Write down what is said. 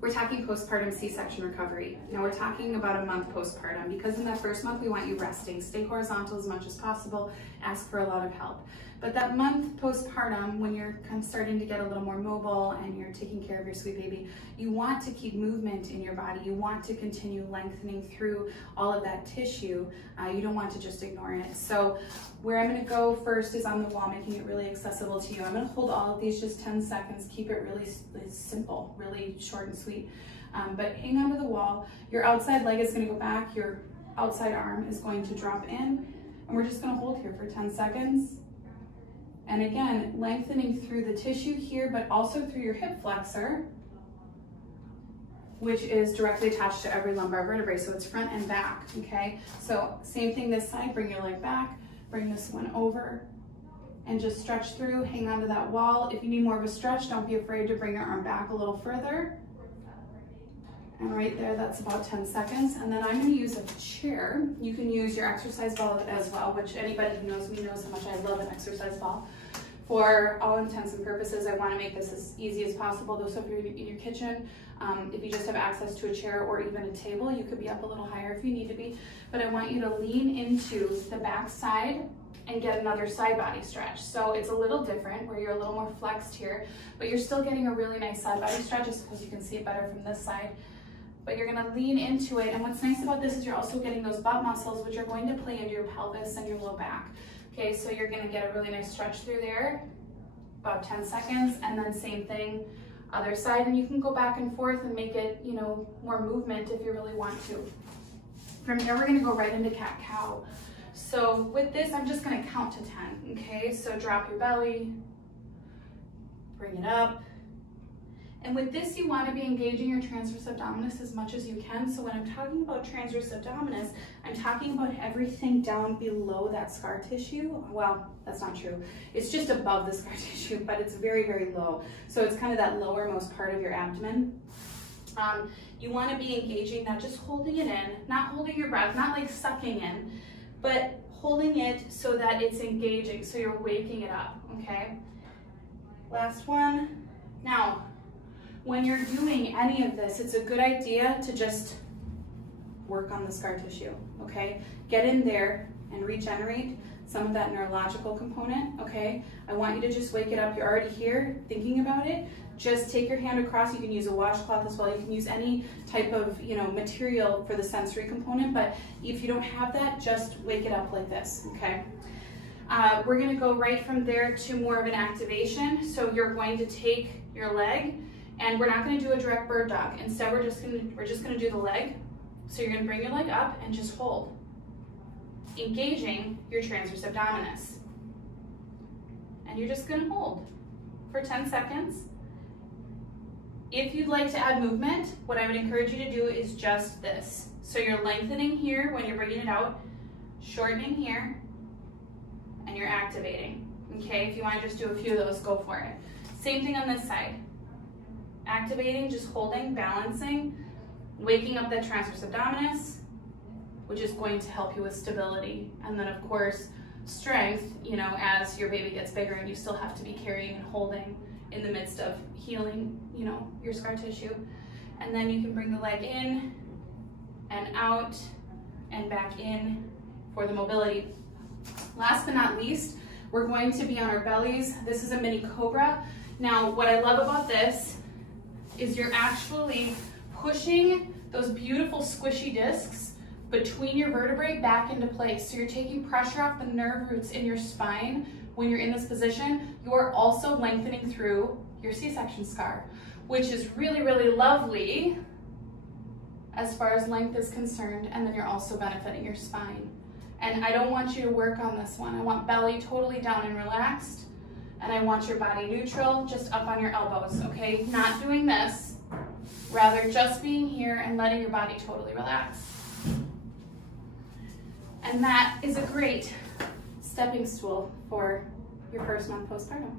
We're talking postpartum C-section recovery. Now we're talking about a month postpartum, because in that first month we want you resting. Stay horizontal as much as possible, ask for a lot of help. But that month postpartum, when you're kind of starting to get a little more mobile and you're taking care of your sweet baby, you want to keep movement in your body. You want to continue lengthening through all of that tissue. You don't want to just ignore it. So where I'm gonna go first is on the wall, making it really accessible to you. I'm gonna hold all of these just 10 seconds, keep it really simple, really short and sweet. But hang onto the wall. Your outside leg is gonna go back, your outside arm is going to drop in, and we're just gonna hold here for 10 seconds. And again, lengthening through the tissue here, but also through your hip flexor, which is directly attached to every lumbar vertebrae, so it's front and back, okay? So same thing this side, bring your leg back, bring this one over, and just stretch through, hang onto that wall. If you need more of a stretch, don't be afraid to bring your arm back a little further. And right there, that's about 10 seconds. And then I'm gonna use a chair. You can use your exercise ball as well, which anybody who knows me knows how much I love an exercise ball. For all intents and purposes, I wanna make this as easy as possible. Though, so if you're in your kitchen, if you just have access to a chair or even a table, you could be up a little higher if you need to be. But I want you to lean into the back side and get another side body stretch. So it's a little different, where you're a little more flexed here, but you're still getting a really nice side body stretch, just because you can see it better from this side. But you're gonna lean into it, and what's nice about this is you're also getting those butt muscles, which are going to play into your pelvis and your low back. Okay, so you're gonna get a really nice stretch through there, about 10 seconds, and then same thing, other side, and you can go back and forth and make it, you know, more movement if you really want to. From here, we're gonna go right into cat-cow. So with this, I'm just gonna count to 10, okay? So drop your belly, bring it up. And with this, you want to be engaging your transverse abdominis as much as you can. So when I'm talking about transverse abdominis, I'm talking about everything down below that scar tissue. Well, that's not true. It's just above the scar tissue, but it's very, very low. So it's kind of that lowermost part of your abdomen. You want to be engaging, not just holding it in, not holding your breath, not like sucking in, but holding it so that it's engaging, so you're waking it up, okay? Last one. Now, when you're doing any of this, it's a good idea to just work on the scar tissue, okay? Get in there and regenerate some of that neurological component, okay? I want you to just wake it up. You're already here thinking about it. Just take your hand across. You can use a washcloth as well. You can use any type of, you know, material for the sensory component, but if you don't have that, just wake it up like this, okay? We're gonna go right from there to more of an activation. So you're going to take your leg, and we're not gonna do a direct bird dog. Instead, we're just gonna do the leg. So you're gonna bring your leg up and just hold, engaging your transverse abdominis. And you're just gonna hold for 10 seconds. If you'd like to add movement, what I would encourage you to do is just this. So you're lengthening here when you're bringing it out, shortening here, and you're activating. Okay, if you wanna just do a few of those, go for it. Same thing on this side. Activating, just holding, balancing, waking up that transverse abdominis, which is going to help you with stability. And then of course, strength, you know, as your baby gets bigger and you still have to be carrying and holding in the midst of healing, you know, your scar tissue. And then you can bring the leg in and out and back in for the mobility. Last but not least, we're going to be on our bellies. This is a mini cobra. Now, what I love about this is you're actually pushing those beautiful squishy discs between your vertebrae back into place. So you're taking pressure off the nerve roots in your spine when you're in this position. You're also lengthening through your C-section scar, which is really, really lovely as far as length is concerned. And then you're also benefiting your spine. And I don't want you to work on this one. I want belly totally down and relaxed. And I want your body neutral, just up on your elbows, okay? Not doing this, rather just being here and letting your body totally relax. And that is a great stepping stool for your first month postpartum.